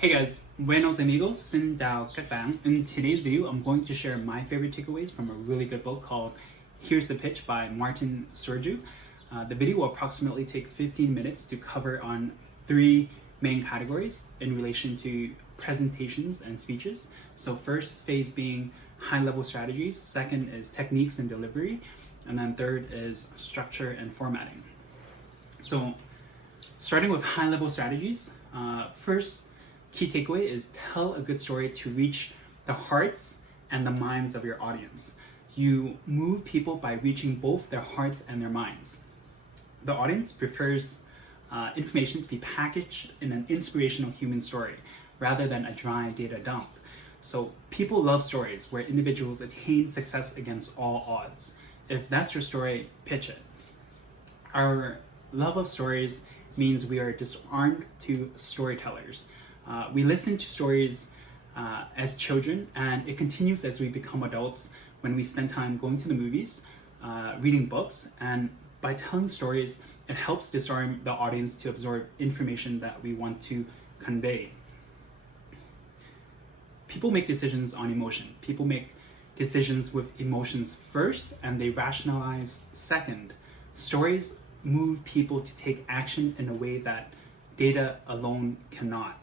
Hey guys, buenos amigos, xin chào các bạn. In today's video, I'm going to share my favorite takeaways from a really good book called Here's the Pitch by Martin Soorjoo. The video will approximately take 15 minutes to cover on three main categories in relation to presentations and speeches. So first phase being high-level strategies, second is techniques and delivery, and then third is structure and formatting. So starting with high-level strategies, first key takeaway is tell a good story to reach the hearts and the minds of your audience. You move people by reaching both their hearts and their minds. The audience prefers information to be packaged in an inspirational human story rather than a dry data dump. So people love stories where individuals attain success against all odds. If that's your story, pitch it. Our love of stories means we are disarmed to storytellers. We listen to stories as children, and it continues as we become adults when we spend time going to the movies, reading books, and by telling stories, it helps disarm the audience to absorb information that we want to convey. People make decisions on emotion. People make decisions with emotions first, and they rationalize second. Stories move people to take action in a way that data alone cannot.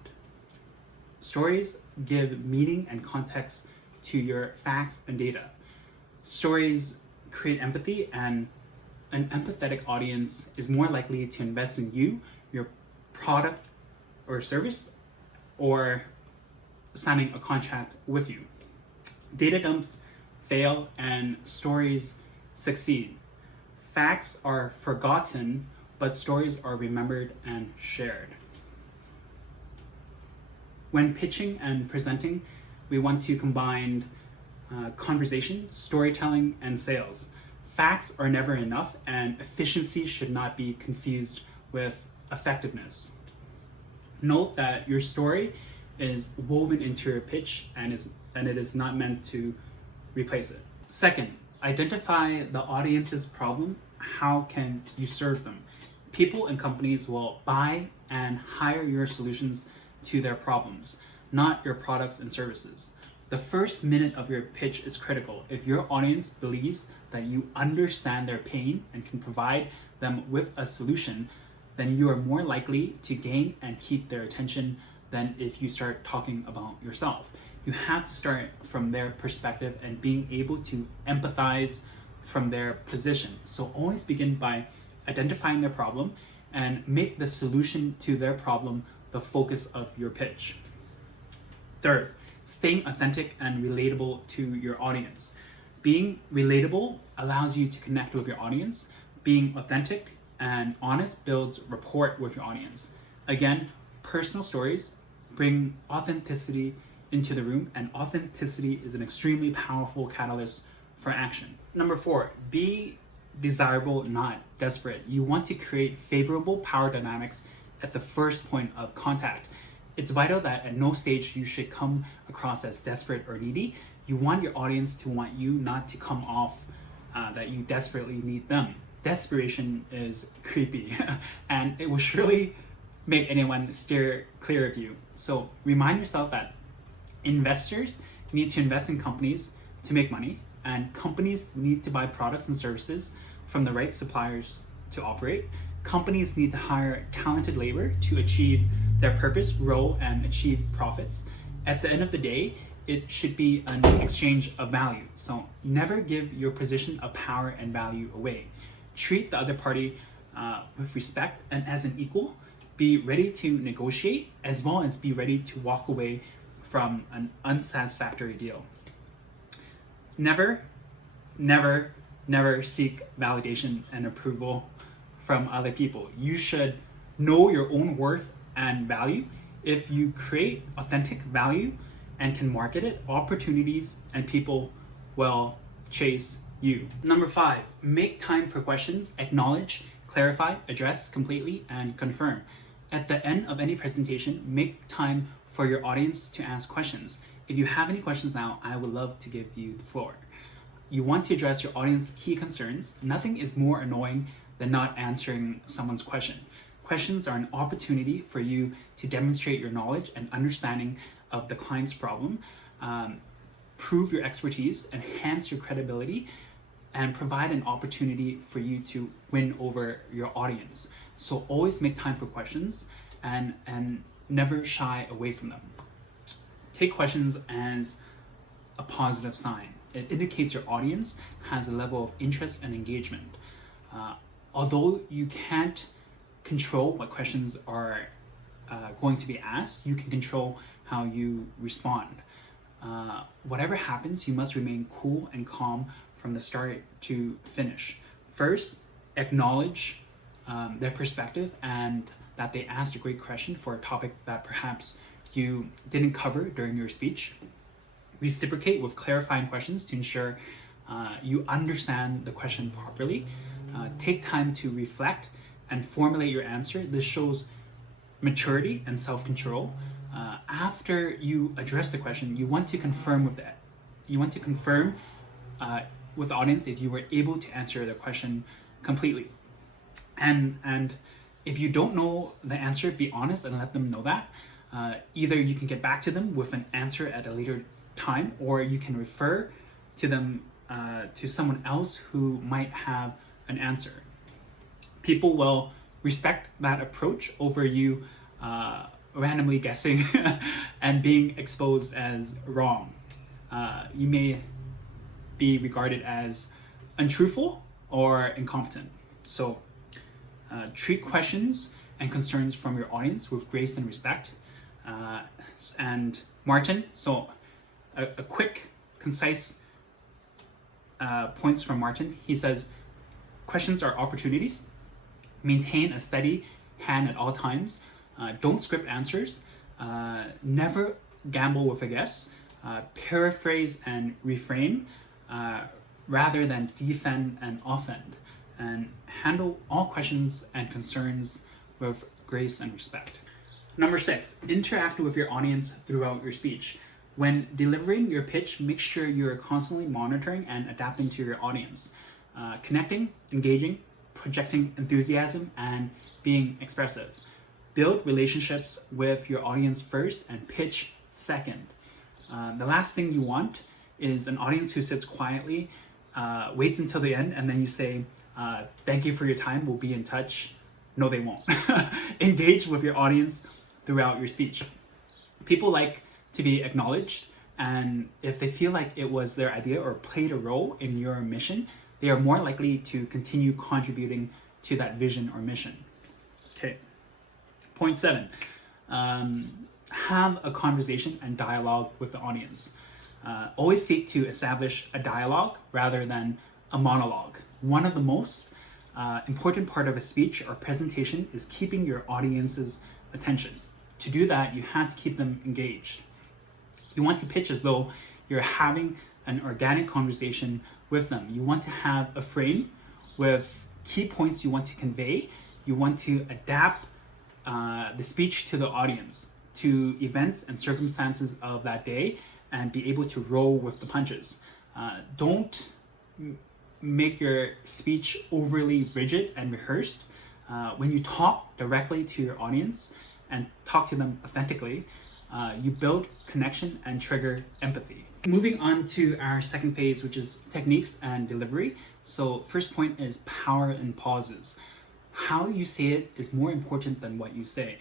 Stories give meaning and context to your facts and data. Stories create empathy, and an empathetic audience is more likely to invest in you, your product or service, or signing a contract with you. Data dumps fail and stories succeed. Facts are forgotten, but stories are remembered and shared. When pitching and presenting, we want to combine conversation, storytelling, and sales. Facts are never enough, and efficiency should not be confused with effectiveness. Note that your story is woven into your pitch and it is not meant to replace it. Second, identify the audience's problem. How can you serve them? People and companies will buy and hire your solutions to their problems, not your products and services. The first minute of your pitch is critical. If your audience believes that you understand their pain and can provide them with a solution, then you are more likely to gain and keep their attention than if you start talking about yourself. You have to start from their perspective and being able to empathize from their position. So always begin by identifying their problem and make the solution to their problem the focus of your pitch. Third, staying authentic and relatable to your audience. Being relatable allows you to connect with your audience. Being authentic and honest builds rapport with your audience. Again, personal stories bring authenticity into the room, and authenticity is an extremely powerful catalyst for action. Number 4, be desirable, not desperate. You want to create favorable power dynamics at the first point of contact. It's vital that at no stage you should come across as desperate or needy. You want your audience to want you, not to come off that you desperately need them. Desperation is creepy and it will surely make anyone steer clear of you. So remind yourself that investors need to invest in companies to make money, and companies need to buy products and services from the right suppliers to operate. Companies need to hire talented labor to achieve their purpose, grow, and achieve profits. At the end of the day, it should be an exchange of value. So never give your position of power and value away. Treat the other party with respect and as an equal. Be ready to negotiate as well as be ready to walk away from an unsatisfactory deal. Never, never, never seek validation and approval from other people. You should know your own worth and value. If you create authentic value and can market it, opportunities and people will chase you. Number 5, make time for questions. Acknowledge, clarify, address completely, and confirm. At the end of any presentation, make time for your audience to ask questions. If you have any questions now, I would love to give you the floor. You want to address your audience's key concerns. Nothing is more annoying than not answering someone's question. Questions are an opportunity for you to demonstrate your knowledge and understanding of the client's problem, prove your expertise, enhance your credibility, and provide an opportunity for you to win over your audience. So always make time for questions and never shy away from them. Take questions as a positive sign. It indicates your audience has a level of interest and engagement. Although you can't control what questions are going to be asked, you can control how you respond. Whatever happens, you must remain cool and calm from the start to finish. First, acknowledge their perspective and that they asked a great question for a topic that perhaps you didn't cover during your speech. Reciprocate with clarifying questions to ensure you understand the question properly. Take time to reflect and formulate your answer. This shows maturity and self-control. After you address the question, you want to confirm with that. You want to confirm with the audience if you were able to answer the question completely. And if you don't know the answer, be honest and let them know that. Either you can get back to them with an answer at a later time, or you can refer to them to someone else who might have an answer. People will respect that approach over you randomly guessing and being exposed as wrong. You may be regarded as untruthful or incompetent. So treat questions and concerns from your audience with grace and respect. And Martin, so a quick, concise points from Martin. He says, questions are opportunities. Maintain a steady hand at all times. Don't script answers. Never gamble with a guess. Paraphrase and reframe rather than defend and offend. And handle all questions and concerns with grace and respect. Number 6, interact with your audience throughout your speech. When delivering your pitch, make sure you're constantly monitoring and adapting to your audience. Connecting, engaging, projecting enthusiasm, and being expressive. Build relationships with your audience first and pitch second. The last thing you want is an audience who sits quietly, waits until the end, and then you say, thank you for your time, we'll be in touch. No, they won't. Engage with your audience throughout your speech. People like to be acknowledged, and if they feel like it was their idea or played a role in your mission, they are more likely to continue contributing to that vision or mission. Okay. Point 7, have a conversation and dialogue with the audience. Always seek to establish a dialogue rather than a monologue. One of the most important part of a speech or presentation is keeping your audience's attention. To do that, you have to keep them engaged. You want to pitch as though you're having an organic conversation with them. You want to have a frame with key points you want to convey. You want to adapt the speech to the audience, to events and circumstances of that day, and be able to roll with the punches. Don't make your speech overly rigid and rehearsed. When you talk directly to your audience and talk to them authentically, you build connection and trigger empathy. Moving on to our second phase, which is techniques and delivery. So first point is power in pauses. How you say it is more important than what you say.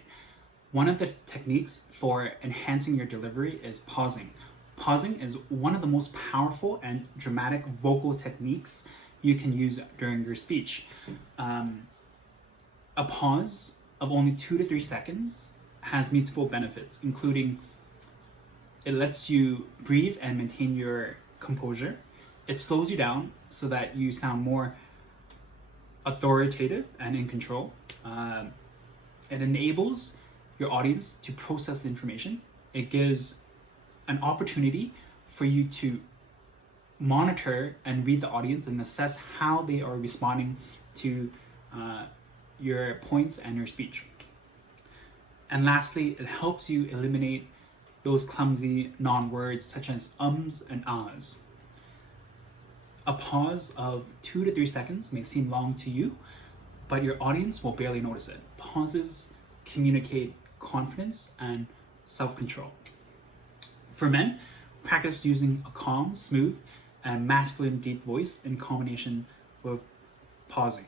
One of the techniques for enhancing your delivery is pausing. Pausing is one of the most powerful and dramatic vocal techniques you can use during your speech. A pause of only 2 to 3 seconds has multiple benefits, including it lets you breathe and maintain your composure. It slows you down so that you sound more authoritative and in control. It enables your audience to process the information. It gives an opportunity for you to monitor and read the audience and assess how they are responding to your points and your speech. And lastly, it helps you eliminate those clumsy non-words such as ums and ahs. A pause of 2 to 3 seconds may seem long to you, but your audience will barely notice it. pauses communicate confidence and self-control. For men, practice using a calm, smooth, and masculine deep voice in combination with pausing.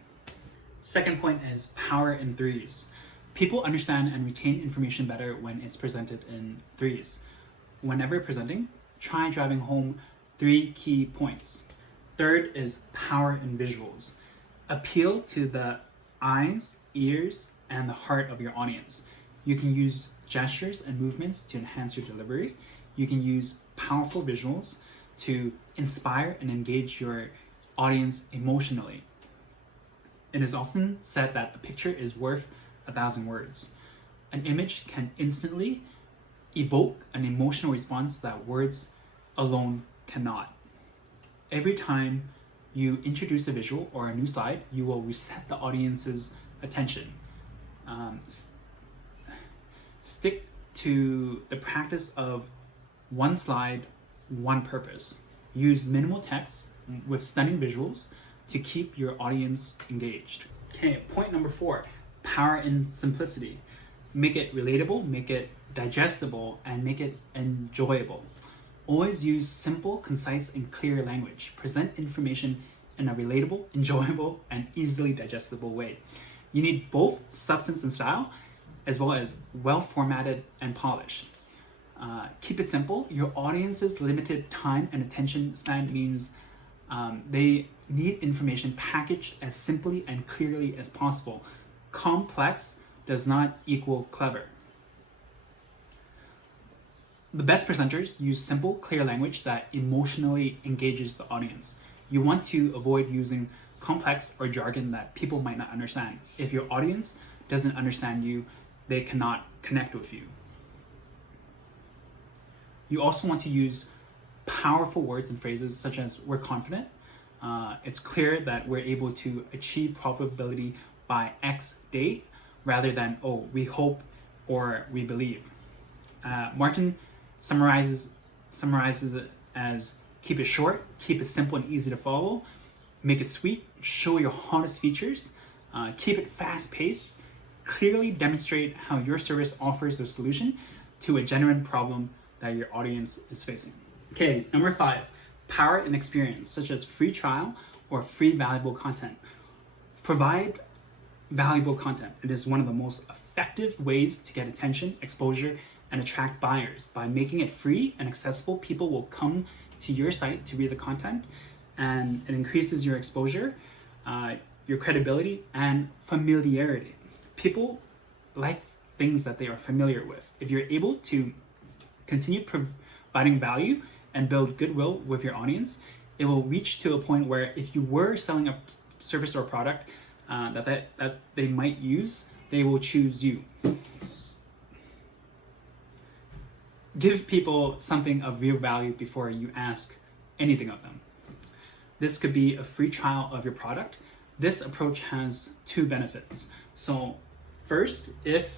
Second point is power in threes. People understand and retain information better when it's presented in threes. Whenever presenting, try driving home 3 key points. Third is power in visuals. Appeal to the eyes, ears, and the heart of your audience. You can use gestures and movements to enhance your delivery. You can use powerful visuals to inspire and engage your audience emotionally. It is often said that a picture is worth 1,000 words. An image can instantly evoke an emotional response that words alone cannot. Every time you introduce a visual or a new slide, you will reset the audience's attention. Stick to the practice of one slide, one purpose. Use minimal text with stunning visuals to keep your audience engaged. Okay, point number 4, power in simplicity. Make it relatable, make it digestible, and make it enjoyable. Always use simple, concise, and clear language. Present information in a relatable, enjoyable, and easily digestible way. You need both substance and style, as well as well-formatted and polished. Keep it simple. Your audience's limited time and attention span means they need information packaged as simply and clearly as possible. Complex does not equal clever. The best presenters use simple, clear language that emotionally engages the audience. You want to avoid using complex or jargon that people might not understand. If your audience doesn't understand you, they cannot connect with you. You also want to use powerful words and phrases such as "we're confident." It's clear that we're able to achieve profitability by X date rather than "oh, we hope" or "we believe." Martin summarizes it as keep it short, keep it simple and easy to follow, make it sweet, show your hottest features, keep it fast-paced, clearly demonstrate how your service offers a solution to a genuine problem that your audience is facing. Okay, number 5, power in experience, such as free trial or free valuable content. Provide valuable content. It is one of the most effective ways to get attention, exposure, and attract buyers. By making it free and accessible, people will come to your site to read the content, and it increases your exposure, your credibility, and familiarity. People like things that they are familiar with. If you're able to continue providing value and build goodwill with your audience, it will reach to a point where if you were selling a service or product that they might use, they will choose you. Give people something of real value before you ask anything of them. This could be a free trial of your product. This approach has 2 benefits. So first, if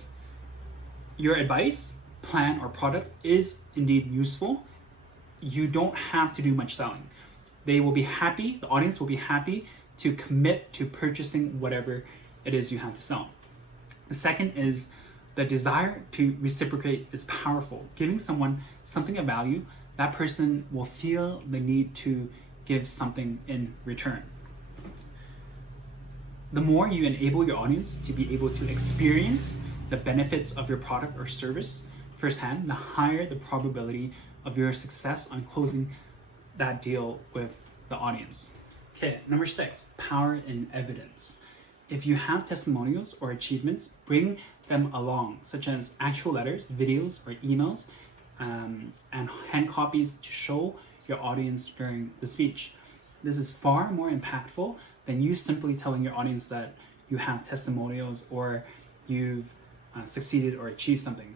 your advice, plan, or product is indeed useful, you don't have to do much selling. The audience will be happy to commit to purchasing whatever it is you have to sell. The second is the desire to reciprocate is powerful. Giving someone something of value, that person will feel the need to give something in return. The more you enable your audience to be able to experience the benefits of your product or service firsthand, the higher the probability of your success on closing that deal with the audience. Okay, number 6, power in evidence. If you have testimonials or achievements, bring them along, such as actual letters, videos, or emails, and hand copies to show your audience during the speech. This is far more impactful than you simply telling your audience that you have testimonials or you've succeeded or achieved something.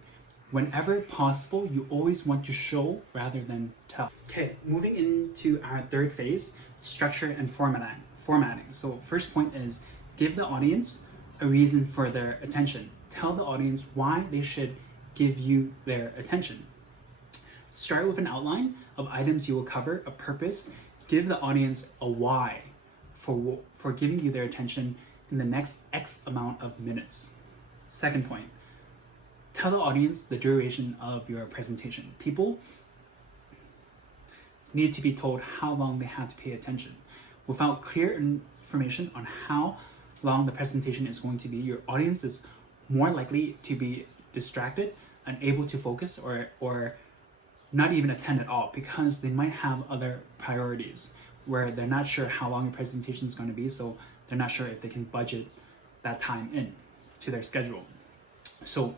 Whenever possible, you always want to show rather than tell. Okay, moving into our third phase, structure and formatting. So first point is give the audience a reason for their attention. Tell the audience why they should give you their attention. Start with an outline of items you will cover, a purpose. Give the audience a why for giving you their attention in the next X amount of minutes. Second point, tell the audience the duration of your presentation. People need to be told how long they have to pay attention. Without clear information on how long the presentation is going to be, your audience is more likely to be distracted, unable to focus, or not even attend at all, because they might have other priorities where they're not sure how long your presentation is going to be, so they're not sure if they can budget that time in to their schedule. So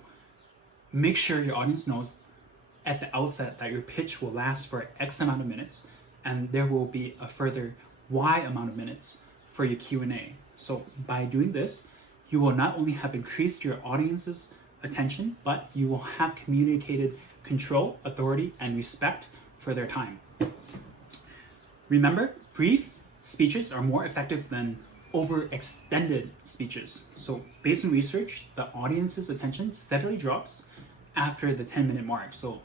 make sure your audience knows at the outset that your pitch will last for X amount of minutes, and there will be a further Y amount of minutes for your Q&A. So by doing this, you will not only have increased your audience's attention, but you will have communicated control, authority, and respect for their time. Remember, brief speeches are more effective than overextended speeches. So based on research, the audience's attention steadily drops after the 10-minute mark. So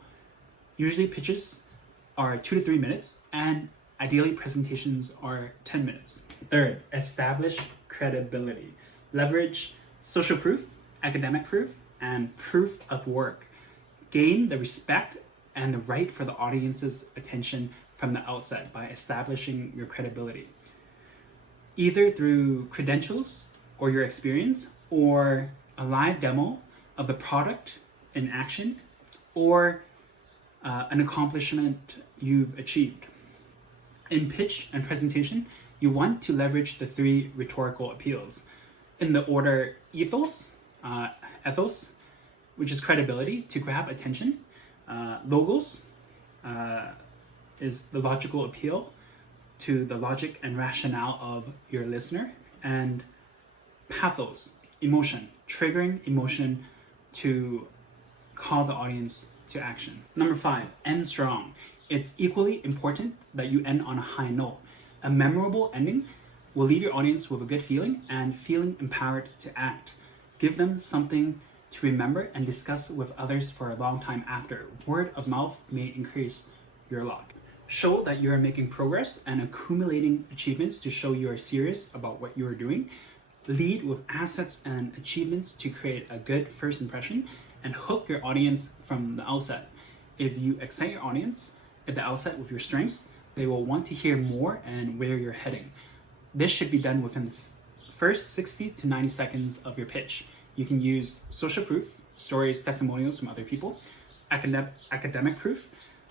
usually pitches are 2 to 3 minutes, and ideally presentations are 10 minutes. Third, establish credibility. Leverage social proof, academic proof, and proof of work. Gain the respect and the right for the audience's attention from the outset by establishing your credibility, either through credentials or your experience, or a live demo of the product in action, or an accomplishment you've achieved. In pitch and presentation, you want to leverage the 3 rhetorical appeals in the order ethos, which is credibility, to grab attention. Logos is the logical appeal to the logic and rationale of your listener. And pathos, emotion, triggering emotion to call the audience to action. Number 5, end strong. It's equally important that you end on a high note. A memorable ending will leave your audience with a good feeling and feeling empowered to act. Give them something to remember and discuss with others for a long time after. Word of mouth may increase your luck. Show that you are making progress and accumulating achievements to show you are serious about what you are doing. Lead with assets and achievements to create a good first impression and hook your audience from the outset. If you excite your audience at the outset with your strengths, they will want to hear more and where you're heading. This should be done within the first 60 to 90 seconds of your pitch. You can use social proof, stories, testimonials from other people, academic proof,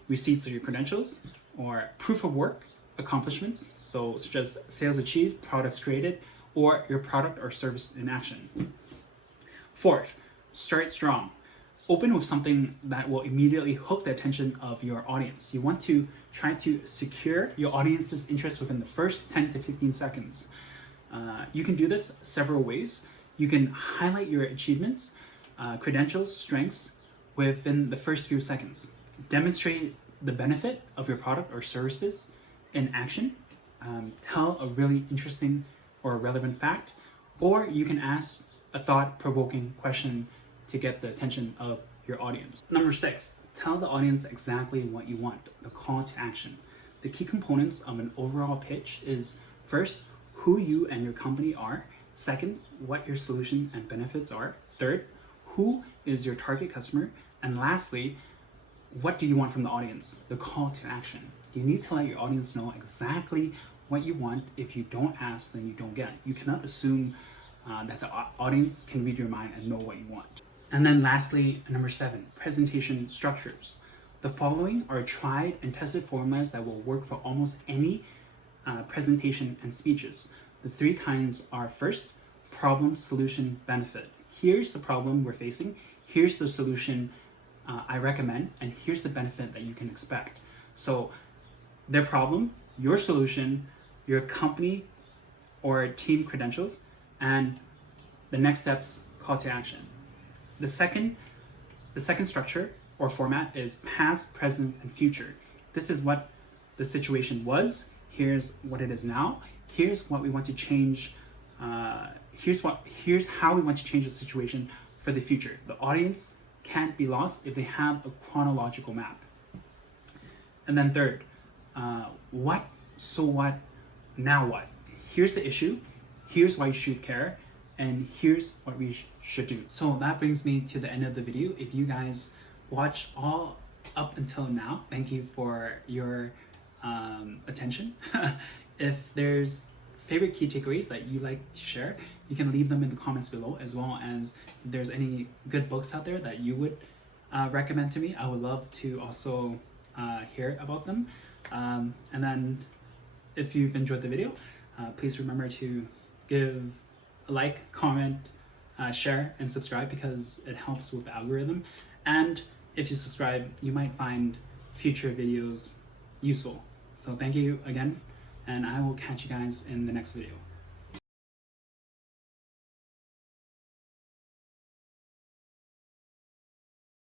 receipts of your credentials, or proof of work, accomplishments, so such as sales achieved, products created, or your product or service in action. Fourth, start strong. Open with something that will immediately hook the attention of your audience. You want to try to secure your audience's interest within the first 10 to 15 seconds. You can do this several ways. You can highlight your achievements, credentials, strengths within the first few seconds. Demonstrate the benefit of your product or services in action. Tell a really interesting or relevant fact, or you can ask a thought-provoking question to get the attention of your audience. Number 6, tell the audience exactly what you want, the call to action. The key components of an overall pitch is, first, who you and your company are. Second, what your solution and benefits are. Third, who is your target customer. And lastly, what do you want from the audience, the call to action. You need to let your audience know exactly what you want. If you don't ask, then you don't get. You cannot assume that the audience can read your mind and know what you want. And then lastly, number 7, presentation structures. The following are tried and tested formulas that will work for almost any presentation and speeches. The 3 kinds are, first, problem, solution, benefit. Here's the problem we're facing. Here's the solution I recommend, and here's the benefit that you can expect. So their problem, your solution, your company or team credentials, and the next steps, call to action. The second structure or format is past, present, and future. This is what the situation was. Here's what it is now. Here's what we want to change. Here's how we want to change the situation for the future. The audience can't be lost if they have a chronological map. And then third, what, so what, now what? Here's the issue. Here's why you should care. and here's what we should do. So that brings me to the end of the video. If you guys watch all up until now, thank you for your attention. If there's favorite key takeaways that you like to share, you can leave them in the comments below, as well as if there's any good books out there that you would recommend to me. I would love to also hear about them. And then if you've enjoyed the video, please remember to give a like, comment, share, and subscribe, because it helps with the algorithm. And if you subscribe, you might find future videos useful. So thank you again, and I will catch you guys in the next video.